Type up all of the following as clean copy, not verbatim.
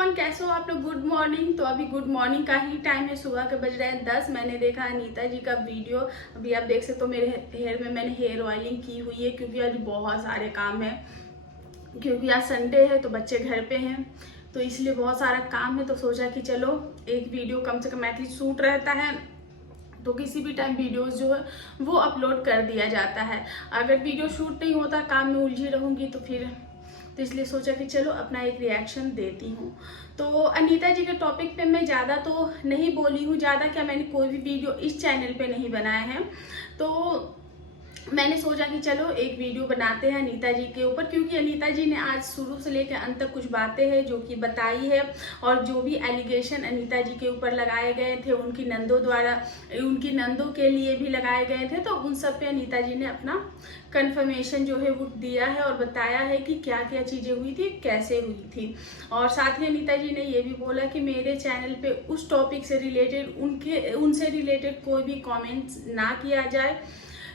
Everyone, कैसे हो आप लोग। Good morning. तो अभी गुड मॉर्निंग का ही टाइम है, सुबह के बज रहे हैं 10। मैंने देखा अनीता जी का वीडियो। अभी आप देख सकते हो मेरे हेयर में मैंने हेयर ऑयलिंग की हुई है, क्योंकि आज बहुत सारे काम है, क्योंकि आज संडे है तो बच्चे घर पे हैं, तो इसलिए बहुत सारा काम है। तो सोचा कि चलो एक वीडियो कम से कम एटलीस्ट शूट रहता है तो किसी भी टाइम वीडियोस जो है वो अपलोड कर दिया जाता है। अगर वीडियो शूट नहीं होता, काम में उलझी रहूंगी तो इसलिए सोचा कि चलो अपना एक रिएक्शन देती हूँ। तो अनीता जी के टॉपिक पे मैं ज़्यादा तो नहीं बोली हूँ, ज़्यादा क्या मैंने कोई भी वीडियो इस चैनल पे नहीं बनाए हैं। तो मैंने सोचा कि चलो एक वीडियो बनाते हैं अनीता जी के ऊपर, क्योंकि अनीता जी ने आज शुरू से लेकर अंत तक कुछ बातें हैं जो कि बताई है, और जो भी एलिगेशन अनीता जी के ऊपर लगाए गए थे उनकी नंदों द्वारा, उनकी नंदों के लिए भी लगाए गए थे, तो उन सब पे अनीता जी ने अपना कंफर्मेशन जो है वो दिया है और बताया है कि क्या क्या चीज़ें हुई थी, कैसे हुई थी। और साथ ही अनीता जी ने ये भी बोला कि मेरे चैनल पे उस टॉपिक से रिलेटेड उनसे रिलेटेड कोई भी कमेंट्स ना किया जाए।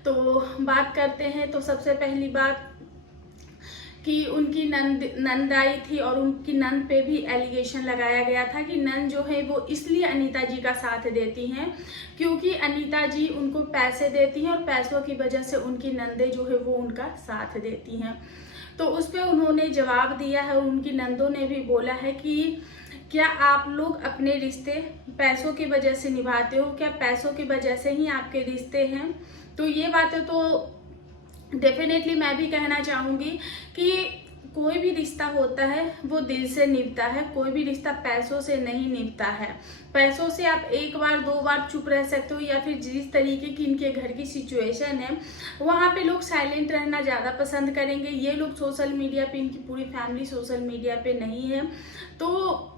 तो बात करते हैं। तो सबसे पहली बात कि उनकी नंद आई थी और उनकी नंद पे भी एलिगेशन लगाया गया था कि नंद जो है वो इसलिए अनीता जी का साथ देती हैं क्योंकि अनीता जी उनको पैसे देती हैं और पैसों की वजह से उनकी नंदे जो है वो उनका साथ देती हैं। तो उस पर उन्होंने जवाब दिया है और उनकी नंदों ने भी बोला है कि क्या आप लोग अपने रिश्ते पैसों की वजह से निभाते हो, क्या पैसों की वजह से ही आपके रिश्ते हैं। तो ये बातें तो डेफिनेटली मैं भी कहना चाहूँगी कि कोई भी रिश्ता होता है वो दिल से निभता है, कोई भी रिश्ता पैसों से नहीं निभता है। पैसों से आप एक बार दो बार चुप रह सकते हो, या फिर जिस तरीके की इनके घर की सिचुएशन है वहाँ पे लोग साइलेंट रहना ज़्यादा पसंद करेंगे। ये लोग सोशल मीडिया पे, इनकी पूरी फैमिली सोशल मीडिया पे नहीं है, तो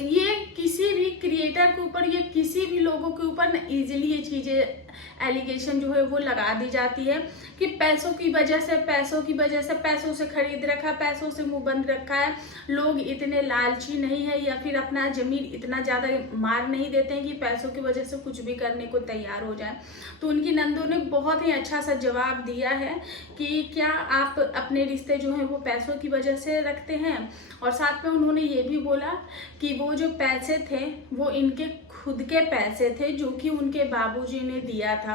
ये किसी भी क्रिएटर के ऊपर या किसी भी लोगों के ऊपर ना इजीली ये चीज़ें एलिगेशन जो है वो लगा दी जाती है कि पैसों की वजह से पैसों से खरीद रखा, पैसों से मुंह बंद रखा है। लोग इतने लालची नहीं है या फिर अपना जमीन इतना ज़्यादा मार नहीं देते हैं कि पैसों की वजह से कुछ भी करने को तैयार हो जाए। तो उनकी नंदों ने बहुत ही अच्छा सा जवाब दिया है कि क्या आप अपने रिश्ते जो हैं वो पैसों की वजह से रखते हैं। और साथ में उन्होंने ये भी बोला कि वो जो पैसे थे वो इनके खुद के पैसे थे जो कि उनके बाबूजी ने दिया था।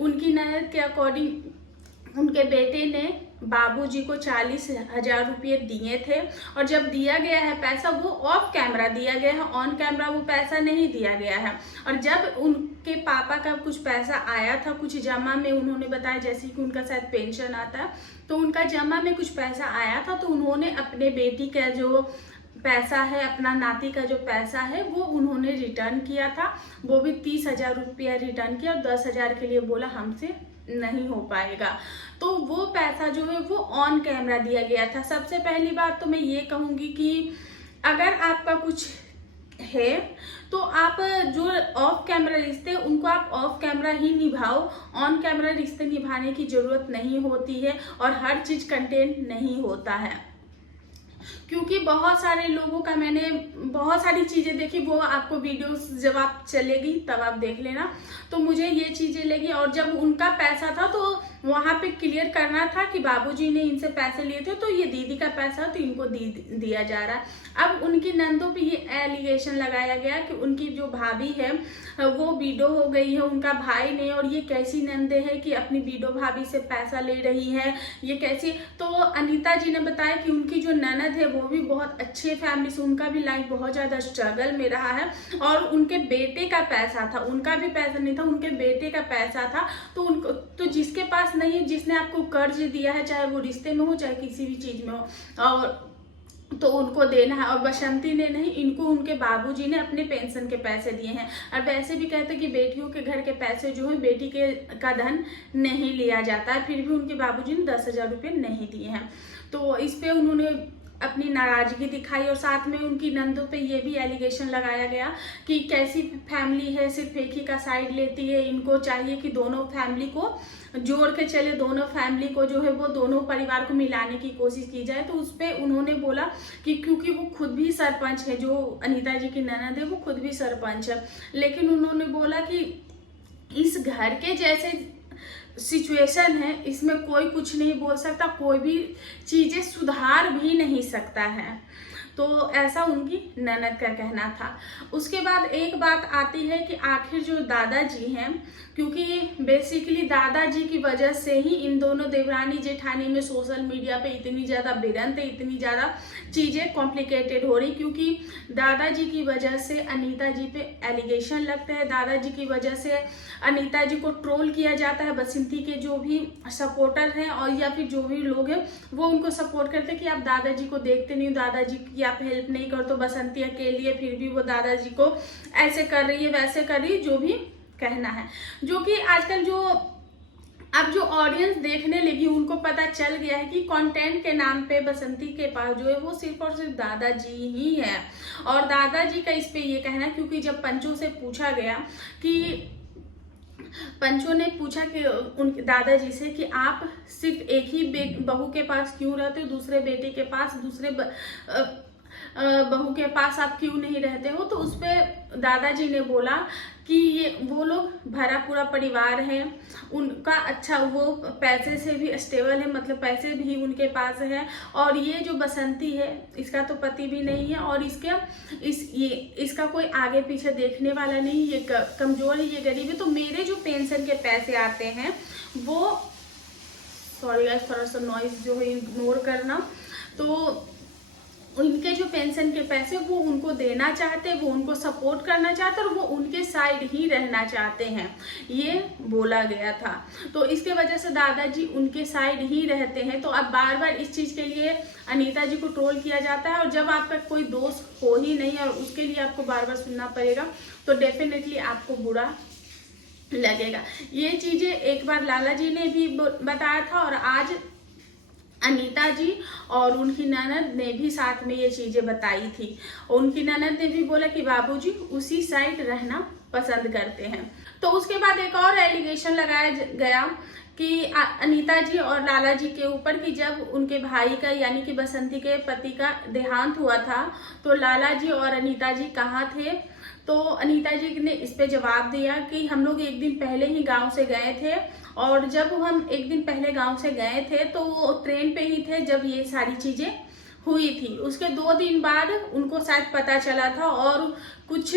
उनकी ननद के अकॉर्डिंग उनके बेटे ने बाबूजी को 40,000 रुपये दिए थे, और जब दिया गया है पैसा वो ऑफ कैमरा दिया गया है, ऑन कैमरा वो पैसा नहीं दिया गया है। और जब उनके पापा का कुछ पैसा आया था, कुछ जमा में, उन्होंने बताया जैसे कि उनका शायद पेंशन आता है, तो उनका जमा में कुछ पैसा आया था, तो उन्होंने अपने बेटी का जो पैसा है, अपना नाती का जो पैसा है वो उन्होंने रिटर्न किया था। वो भी 30,000 रुपया रिटर्न किया और 10,000 के लिए बोला हमसे नहीं हो पाएगा। तो वो पैसा जो है वो ऑन कैमरा दिया गया था। सबसे पहली बात तो मैं ये कहूँगी कि अगर आपका कुछ है तो आप जो ऑफ कैमरा रिश्ते उनको आप ऑफ कैमरा ही निभाओ, ऑन कैमरा रिश्ते निभाने की जरूरत नहीं होती है और हर चीज कंटेंट नहीं होता है। क्योंकि बहुत सारे लोगों का मैंने बहुत सारी चीज़ें देखी, वो आपको वीडियोस जब आप चलेगी तब आप देख लेना। तो मुझे ये चीज़ें लगी, और जब उनका पैसा था तो वहाँ पे क्लियर करना था कि बाबूजी ने इनसे पैसे लिए थे तो ये दीदी का पैसा तो इनको दिया जा रहा है। अब उनकी नंदों पे ये एलिगेशन लगाया गया कि उनकी जो भाभी है वो विडो हो गई है, उनका भाई नहीं, और ये कैसी नंदे है कि अपनी विडो भाभी से पैसा ले रही है, ये कैसी। तो अनीता जी ने बताया कि उनकी जो ननद है वो भी बहुत अच्छे फैमिली से, उनका भी लाइफ बहुत ज़्यादा स्ट्रगल में रहा है, और उनके बेटे का पैसा था, उनका भी पैसा नहीं था, उनके बेटे का पैसा था। तो उनको तो जिसके पास नहीं है, जिसने आपको कर्ज दिया है, चाहे वो रिश्ते में हो चाहे किसी भी चीज़ में हो, और तो उनको देना है। और बसंती ने नहीं, इनको उनके बाबूजी ने अपने पेंशन के पैसे दिए हैं। और वैसे भी कहते हैं कि बेटियों के घर के पैसे जो है बेटी का धन नहीं लिया जाता है, फिर भी उनके बाबूजी ने 10,000 रुपये नहीं दिए हैं। तो इस पे उन्होंने अपनी नाराजगी दिखाई, और साथ में उनकी नंदों पे ये भी एलिगेशन लगाया गया कि कैसी फैमिली है, सिर्फ एक ही का साइड लेती है, इनको चाहिए कि दोनों फैमिली को जोड़ के चले, दोनों फैमिली को जो है वो दोनों परिवार को मिलाने की कोशिश की जाए। तो उस पर उन्होंने बोला कि क्योंकि वो खुद भी सरपंच है, जो अनीता जी की ननद है वो खुद भी सरपंच है, लेकिन उन्होंने बोला कि इस घर के जैसे सिचुएशन है, इसमें कोई कुछ नहीं बोल सकता, कोई भी चीजें सुधार भी नहीं सकता है। तो ऐसा उनकी ननद का कहना था। उसके बाद एक बात आती है कि आखिर जो दादाजी हैं, क्योंकि बेसिकली दादाजी की वजह से ही इन दोनों देवरानी जेठानी में सोशल मीडिया पे इतनी ज़्यादा भिड़ंत है, इतनी ज़्यादा चीज़ें कॉम्प्लिकेटेड हो रही, क्योंकि दादाजी की वजह से अनीता जी पे एलिगेशन लगते हैं, दादाजी की वजह से अनीता जी को ट्रोल किया जाता है। बसंती के जो भी सपोर्टर हैं और या फिर जो भी लोग हैं वो उनको सपोर्ट करते हैं कि आप दादाजी को देखते नहीं हो, दादाजी की आप हेल्प नहीं कर, तो बसंती अकेली है फिर भी वो दादाजी को ऐसे कर रही है वैसे कर रही है, जो भी कहना है। जो कि आजकल जो अब जो ऑडियंस देखने लगी उनको पता चल गया है कि कंटेंट के नाम पे बसंती के पास जो है वो सिर्फ और सिर्फ दादाजी ही है। और दादाजी का इस पे ये कहना है, क्योंकि जब पंचों से पूछा गया कि पंचों ने पूछा कि उनके दादाजी से कि आप सिर्फ एक ही बहू के पास क्यों रहते हो, दूसरे बेटे के पास, दूसरे बहू के पास आप क्यों नहीं रहते हो। तो उस पर दादाजी ने बोला कि ये वो लोग भरा पूरा परिवार है, उनका अच्छा वो पैसे से भी स्टेबल है, मतलब पैसे भी उनके पास है, और ये जो बसंती है इसका तो पति भी नहीं है और इसका कोई आगे पीछे देखने वाला नहीं, ये कमजोर है, ये गरीब है। तो मेरे जो पेंशन के पैसे आते हैं वो, सॉरी गाइस थोड़ा सा नॉइज जो है इग्नोर करना, तो उनके जो पेंशन के पैसे वो उनको देना चाहते हैं, वो उनको सपोर्ट करना चाहते हैं और वो उनके साइड ही रहना चाहते हैं, ये बोला गया था। तो इसके वजह से दादाजी उनके साइड ही रहते हैं। तो अब बार बार इस चीज़ के लिए अनीता जी को ट्रोल किया जाता है, और जब आपका कोई दोस्त हो ही नहीं और उसके लिए आपको बार बार सुनना पड़ेगा तो डेफिनेटली आपको बुरा लगेगा। ये चीज़ें एक बार लाला जी ने भी बताया था और आज अनीता जी और उनकी ननद ने भी साथ में ये चीज़ें बताई थी। उनकी ननद ने भी बोला कि बाबूजी उसी साइड रहना पसंद करते हैं। तो उसके बाद एक और एलिगेशन लगाया गया कि अनीता जी और लाला जी के ऊपर कि जब उनके भाई का यानी कि बसंती के पति का देहांत हुआ था तो लाला जी और अनीता जी कहाँ थे। तो अनीता जी ने इस पे जवाब दिया कि हम लोग एक दिन पहले ही गांव से गए थे, और जब हम एक दिन पहले गांव से गए थे तो वो ट्रेन पे ही थे जब ये सारी चीज़ें हुई थी। उसके 2 दिन बाद उनको शायद पता चला था, और कुछ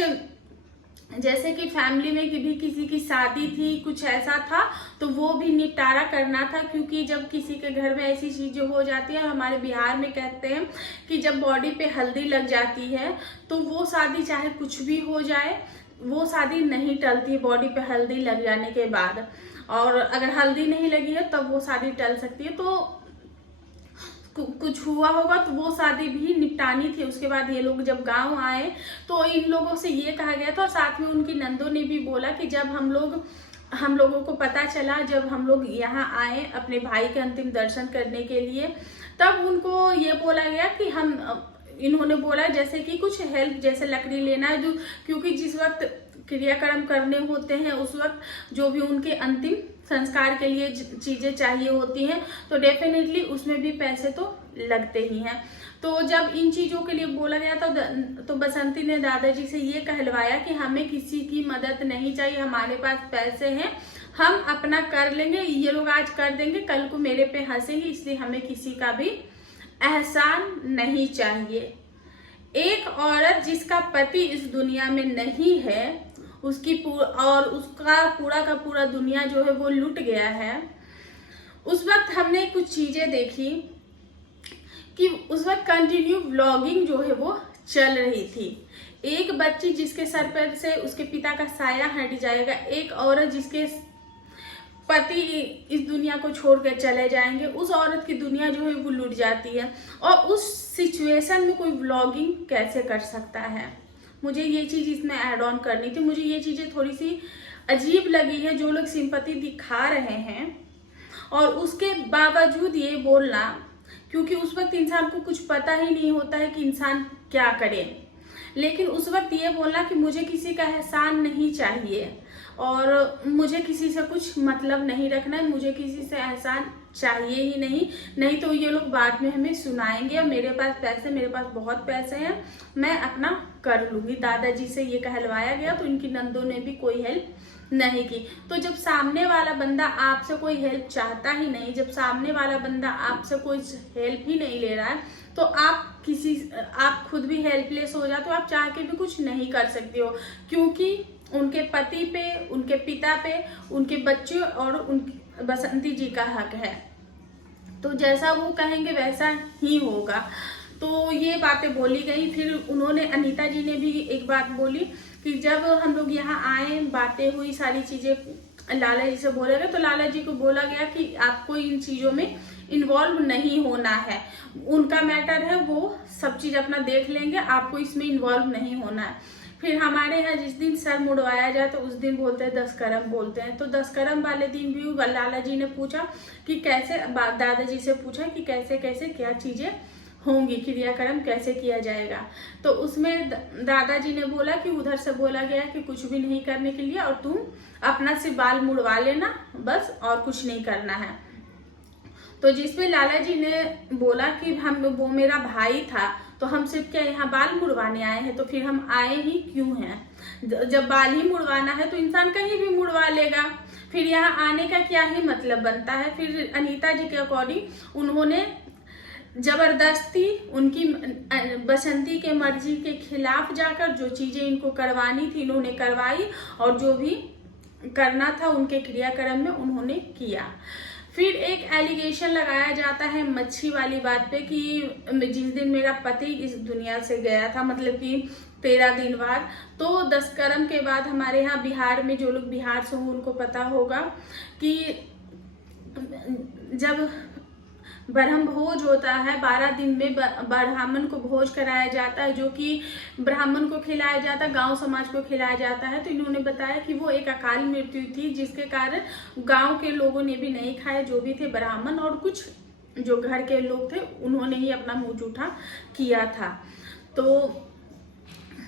जैसे कि फैमिली में भी किसी की शादी थी, कुछ ऐसा था, तो वो भी निपटारा करना था, क्योंकि जब किसी के घर में ऐसी चीजें हो जाती है, हमारे बिहार में कहते हैं कि जब बॉडी पे हल्दी लग जाती है तो वो शादी चाहे कुछ भी हो जाए वो शादी नहीं टलती बॉडी पे हल्दी लग जाने के बाद, और अगर हल्दी नहीं लगी है तब वो शादी टल सकती है। तो कुछ हुआ होगा तो वो शादी भी निपटानी थी। उसके बाद ये लोग जब गांव आए तो इन लोगों से ये कहा गया था, और साथ में उनकी नंदों ने भी बोला कि जब हम लोगों को पता चला, जब हम लोग यहाँ आए अपने भाई के अंतिम दर्शन करने के लिए, तब उनको ये बोला गया कि इन्होंने बोला जैसे कि कुछ हेल्प, जैसे लकड़ी लेना, जो क्योंकि जिस वक्त क्रियाक्रम करने होते हैं उस वक्त जो भी उनके अंतिम संस्कार के लिए चीजें चाहिए होती हैं तो डेफिनेटली उसमें भी पैसे तो लगते ही हैं। तो जब इन चीजों के लिए बोला गया था तो बसंती ने दादाजी से ये कहलवाया कि हमें किसी की मदद नहीं चाहिए, हमारे पास पैसे हैं, हम अपना कर लेंगे, ये लोग आज कर देंगे, कल को मेरे पे हंसेंगे, इसलिए हमें किसी का भी एहसान नहीं चाहिए। एक औरत जिसका पति इस दुनिया में नहीं है और उसका पूरा का पूरा दुनिया जो है वो लुट गया है, उस वक्त हमने कुछ चीजें देखी कि उस वक्त कंटिन्यू व्लॉगिंग जो है वो चल रही थी। एक बच्ची जिसके सर पर से उसके पिता का साया हट जाएगा, एक औरत जिसके पति इस दुनिया को छोड़कर चले जाएंगे, उस औरत की दुनिया जो है वो लूट जाती है। और उस सिचुएशन में कोई व्लॉगिंग कैसे कर सकता है, मुझे ये चीज़ इसमें ऐड ऑन करनी थी। मुझे ये चीज़ें थोड़ी सी अजीब लगी है, जो लोग सिंपैथी दिखा रहे हैं और उसके बावजूद ये बोलना, क्योंकि उस वक्त इंसान को कुछ पता ही नहीं होता है कि इंसान क्या करे, लेकिन उस वक्त ये बोलना कि मुझे किसी का एहसान नहीं चाहिए और मुझे किसी से कुछ मतलब नहीं रखना है, मुझे किसी से एहसान चाहिए ही नहीं तो ये लोग बाद में हमें सुनाएंगे, मेरे पास पैसे, मेरे पास बहुत पैसे हैं, मैं अपना कर लूंगी। दादाजी से ये कहलवाया गया तो इनकी नंदों ने भी कोई हेल्प नहीं की। तो जब सामने वाला बंदा आपसे कोई हेल्प चाहता ही नहीं, जब सामने वाला बंदा आपसे कोई हेल्प ही नहीं ले रहा है, तो आप आप खुद भी हेल्पलेस हो जाते हो, आप चाह के भी कुछ नहीं कर सकते हो, क्योंकि उनके पति पे, उनके पिता पे, उनके बच्चे और बसंती जी का हक है। तो जैसा वो कहेंगे वैसा ही होगा। तो ये बातें बोली गई। फिर उन्होंने, अनीता जी ने भी एक बात बोली कि जब हम लोग यहाँ आए, बातें हुई, सारी चीजें लाला जी से बोला गया, तो लाला जी को बोला गया कि आपको इन चीजों में इन्वॉल्व नहीं होना है, उनका मैटर है, वो सब चीज अपना देख लेंगे, आपको इसमें इन्वॉल्व नहीं होना है। फिर हमारे यहाँ जिस दिन सर मुड़वाया जाए तो उस दिन बोलते हैं 10 करम बोलते हैं। तो 10 करम वाले दिन भी लाला जी ने पूछा कि कैसे, दादाजी से पूछा कि कैसे कैसे क्या चीजें होंगी, क्रियाक्रम कैसे किया जाएगा। तो उसमें दादाजी ने बोला कि उधर से बोला गया कि कुछ भी नहीं करने के लिए, और तुम अपना से बाल मुड़वा लेना बस, और कुछ नहीं करना है। तो जिसमें लाला जी ने बोला कि वो मेरा भाई था, तो हम सिर्फ क्या यहाँ बाल मुड़वाने आए हैं, तो फिर हम आए ही क्यों हैं? जब बाल ही मुड़वाना है तो इंसान कहीं भी मुड़वा लेगा, फिर यहाँ आने का क्या ही मतलब बनता है। फिर अनीता जी के अकॉर्डिंग उन्होंने जबरदस्ती उनकी बसंती के मर्जी के खिलाफ जाकर जो चीजें इनको करवानी थी इन्होंने करवाई, और जो भी करना था उनके क्रियाक्रम में उन्होंने किया। फिर एक एलिगेशन लगाया जाता है मच्छी वाली बात पे कि जिस दिन मेरा पति इस दुनिया से गया था, मतलब कि 13 दिन बाद, तो 10 करम के बाद हमारे यहाँ बिहार में, जो लोग बिहार से हो उनको पता होगा कि जब ब्रह्म भोज होता है, 12 दिन में ब्राह्मण को भोज कराया जाता है, जो कि ब्राह्मण को खिलाया जाता है, गांव समाज को खिलाया जाता है। तो इन्होंने बताया कि वो एक अकाल मृत्यु थी, जिसके कारण गांव के लोगों ने भी नहीं खाया, जो भी थे ब्राह्मण और कुछ जो घर के लोग थे उन्होंने ही अपना मुंह जूठा किया था। तो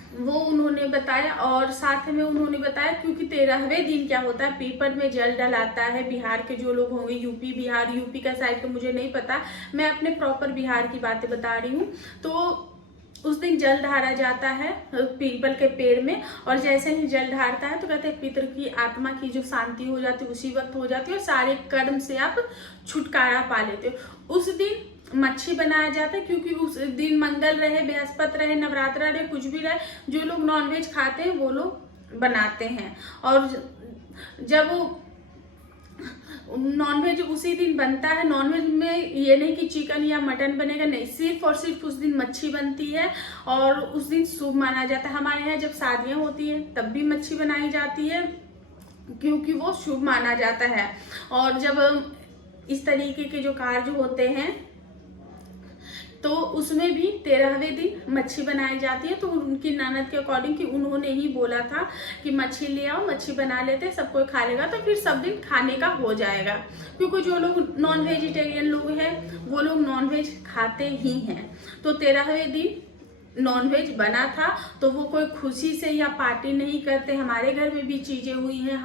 वो उन्होंने बताया, और साथ में उन्होंने बताया क्योंकि 13वें दिन क्या होता है, पीपल में जल डलाता है। बिहार के जो लोग होंगे, यूपी बिहार, यूपी का साइड का मुझे नहीं पता, मैं अपने प्रॉपर बिहार की बातें बता रही हूँ। तो उस दिन जल ढारा जाता है पीपल के पेड़ में, और जैसे ही जल ढारता है तो कहते हैं पितर की आत्मा की जो शांति हो जाती है उसी वक्त हो जाती है, और सारे कर्म से आप छुटकारा पा लेते हो। उस दिन मच्छी बनाया जाता है, क्योंकि उस दिन मंगल रहे, बृहस्पति रहे, नवरात्रा रहे, कुछ भी रहे, जो लोग नॉनवेज खाते हैं वो लोग बनाते हैं। और जब नॉनवेज उसी दिन बनता है, नॉनवेज में ये नहीं कि चिकन या मटन बनेगा, नहीं, सिर्फ और सिर्फ उस दिन मच्छी बनती है, और उस दिन शुभ माना जाता है। हमारे यहाँ जब शादियां होती है तब भी मच्छी बनाई जाती है, क्योंकि वो शुभ माना जाता है। और जब इस तरीके के जो कार्य होते हैं तो उसमें भी 13वें दिन मच्छी बनाई जाती है। तो उनकी ननद के अकॉर्डिंग कि उन्होंने ही बोला था कि मच्छी ले आओ, मच्छी बना लेते, सब कोई खा लेगा, तो फिर सब दिन खाने का हो जाएगा, क्योंकि जो लोग नॉन वेजिटेरियन लोग हैं वो लोग नॉनवेज खाते ही हैं। तो 13वें दिन नॉनवेज बना था, तो वो कोई खुशी से या पार्टी नहीं करते। हमारे घर में भी चीजें हुई हैं,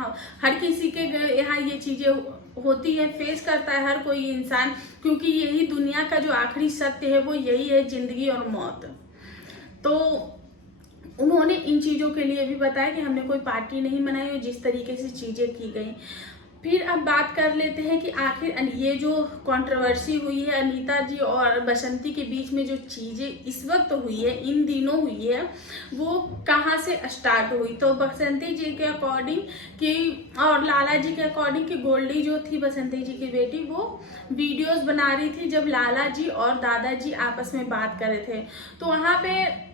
हर किसी के यहाँ ये चीजें होती है, फेस करता है हर कोई इंसान, क्योंकि यही दुनिया का जो आखिरी सत्य है वो यही है, जिंदगी और मौत। तो उन्होंने इन चीजों के लिए भी बताया कि हमने कोई पार्टी नहीं मनाई और जिस तरीके से चीजें की गई। फिर अब बात कर लेते हैं कि आखिर ये जो कंट्रोवर्सी हुई है अनीता जी और बसंती के बीच में, जो चीजें इस वक्त हुई है, इन दिनों हुई है, वो कहाँ से स्टार्ट हुई। तो बसंती जी के अकॉर्डिंग कि, और लाला जी के अकॉर्डिंग कि गोल्डी जो थी बसंती जी की बेटी, वो वीडियोस बना रही थी जब लाला जी और दादाजी आपस में बात कर रहे थे। तो वहां पे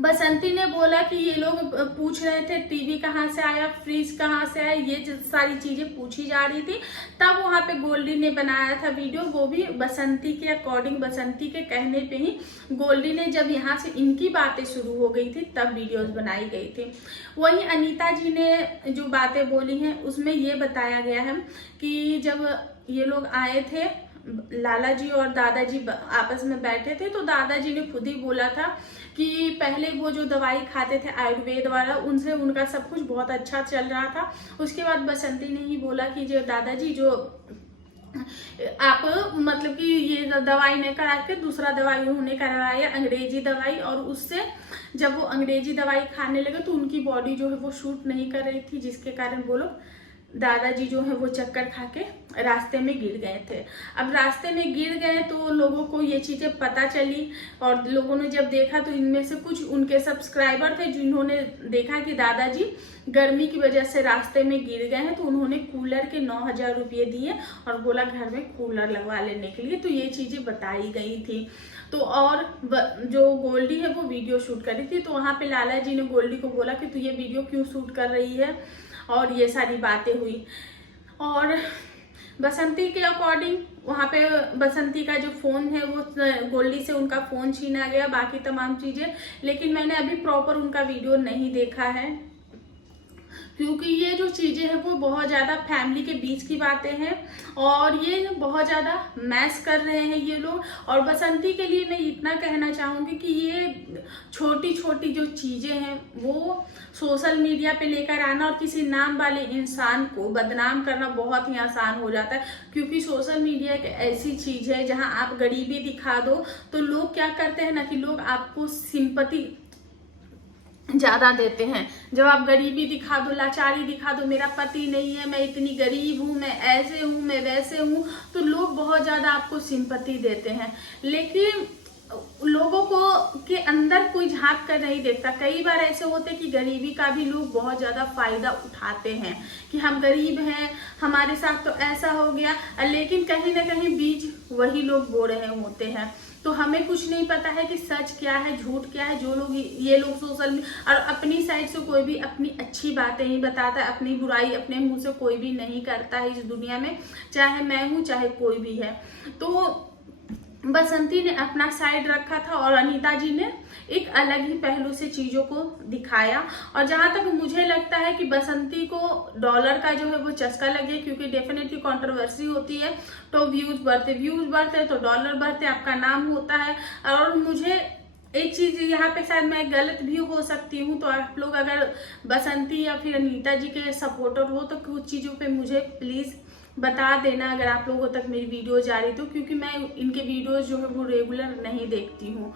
बसंती ने बोला कि ये लोग पूछ रहे थे टीवी कहाँ से आया, फ्रिज कहाँ से आया, ये सारी चीजें पूछी जा रही थी। तब वहां पे गोल्डी ने बनाया था वीडियो, वो भी बसंती के अकॉर्डिंग, बसंती के कहने पे ही गोल्डी ने, जब यहाँ से इनकी बातें शुरू हो गई थी तब वीडियोस बनाई गई थी। वहीं अनीता जी ने जो बातें बोली हैं उसमें ये बताया गया है कि जब ये लोग आए थे, लाला जी और दादाजी आपस में बैठे थे, तो दादाजी ने खुद ही बोला था कि पहले वो जो दवाई खाते थे आयुर्वेद वाला, उनसे उनका सब कुछ बहुत अच्छा चल रहा था। उसके बाद बसंती ने ही बोला कि जो दादाजी, जो आप मतलब कि ये दवाई ने करा के दूसरा दवाई उन्होंने करवाया, अंग्रेजी दवाई, और उससे जब वो अंग्रेजी दवाई खाने लगे तो उनकी बॉडी जो है वो शूट नहीं कर रही थी, जिसके कारण वो लोग दादाजी जो है वो चक्कर खा के रास्ते में गिर गए थे। अब रास्ते में गिर गए तो लोगों को ये चीज़ें पता चली और लोगों ने जब देखा तो इनमें से कुछ उनके सब्सक्राइबर थे जिन्होंने देखा कि दादाजी गर्मी की वजह से रास्ते में गिर गए हैं, तो उन्होंने कूलर के 9,000 रुपये दिए और बोला घर में कूलर लगवा लेने के लिए। तो ये चीज़ें बताई गई थी। तो और जो गोल्डी है वो वीडियो शूट कर रही थी, तो वहाँ पे लाला जी ने गोल्डी को बोला कि तू ये वीडियो क्यों शूट कर रही है, और ये सारी बातें हुई। और बसंती के अकॉर्डिंग वहाँ पे बसंती का जो फ़ोन है वो गोल्डी से उनका फ़ोन छीना गया, बाकी तमाम चीज़ें। लेकिन मैंने अभी प्रॉपर उनका वीडियो नहीं देखा है, क्योंकि ये जो चीज़ें हैं वो बहुत ज़्यादा फैमिली के बीच की बातें हैं और ये बहुत ज़्यादा मैस कर रहे हैं ये लोग। और बसंती के लिए मैं इतना कहना चाहूँगी कि ये छोटी छोटी जो चीज़ें हैं वो सोशल मीडिया पे लेकर आना और किसी नाम वाले इंसान को बदनाम करना बहुत ही आसान हो जाता है, क्योंकि सोशल मीडिया एक ऐसी चीज़ है जहाँ आप गरीबी दिखा दो तो लोग क्या करते हैं ना कि लोग आपको सिंपैथी ज़्यादा देते हैं। जब आप गरीबी दिखा दो, लाचारी दिखा दो, मेरा पति नहीं है, मैं इतनी गरीब हूँ, मैं ऐसे हूँ, मैं वैसे हूँ, तो लोग बहुत ज़्यादा आपको सिंपैथी देते हैं। लेकिन लोगों को के अंदर कोई झांक कर नहीं देखता। कई बार ऐसे होते हैं कि गरीबी का भी लोग बहुत ज़्यादा फायदा उठाते हैं कि हम गरीब हैं, हमारे साथ तो ऐसा हो गया, लेकिन कहीं ना कहीं बीज वही लोग बो रहे होते हैं। तो हमें कुछ नहीं पता है कि सच क्या है, झूठ क्या है। जो लोग ये लोग सोशल में और अपनी साइड से कोई भी अपनी अच्छी बातें ही बताता है, अपनी बुराई अपने मुंह से कोई भी नहीं करता है इस दुनिया में, चाहे मैं हूँ चाहे कोई भी है। तो बसंती ने अपना साइड रखा था और अनीता जी ने एक अलग ही पहलू से चीज़ों को दिखाया। और जहाँ तक मुझे लगता है कि बसंती को डॉलर का जो है वो चस्का लगे, क्योंकि डेफिनेटली कंट्रोवर्सी होती है तो व्यूज बढ़ते तो डॉलर बढ़ते, आपका नाम होता है। और मुझे एक चीज़ यहाँ पे शायद मैं गलत भी हो सकती हूँ, तो आप लोग अगर बसंती या फिर अनीता जी के सपोर्टर हो तो कुछ चीज़ों पे मुझे प्लीज़ बता देना अगर आप लोगों तक मेरी वीडियो जा रही तो, क्योंकि मैं इनके वीडियोस जो है वो रेगुलर नहीं देखती हूँ।